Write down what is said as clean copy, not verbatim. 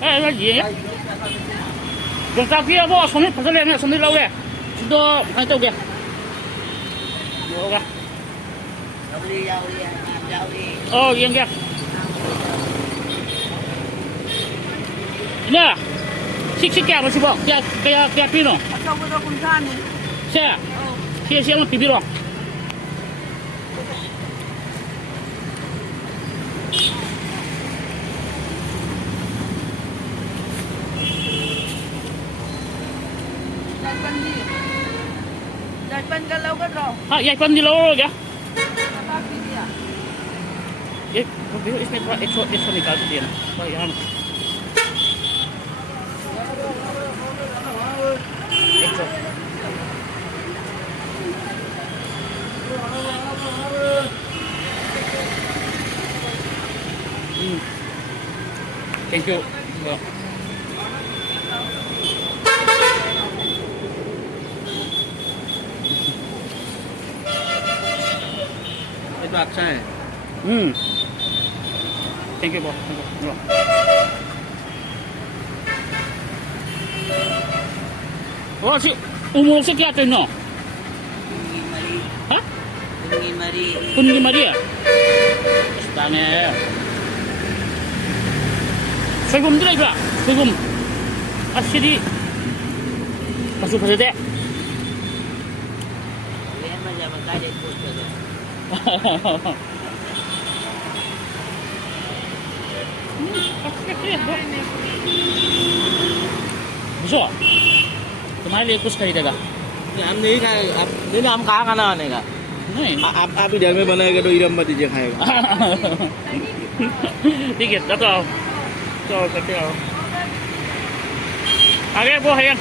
哎，那爷，用照片不？从那跑出来呢，从那捞的，多还多个，有个。哦，应该。Ina, sik kaya masih bang, kaya pino. Atau kita kuntan ni. Saya mau pipi dong. Japan kalau kan roh. Ah, ya pan di lawr ya. Apa dia? Ya, biru isme pa exo nikal dia. Oh, yan. Exo. Thank you. Bạc sai. Thank you, boss. Thank you. Oh, si umur sekian tu no? Hah? Kunci Maria. Tanya. Soygum tu lagi, soygum. Asyik masuk pada dek. Bisa? Kemarin aku sekali dah. Am नहीं खाए आप नहीं हम कहाँ खाना बनेगा नहीं आप इधर में बनाएगा तो इधर मत दीजिए खाएगा ठीक है तो करते आओ आगे वो है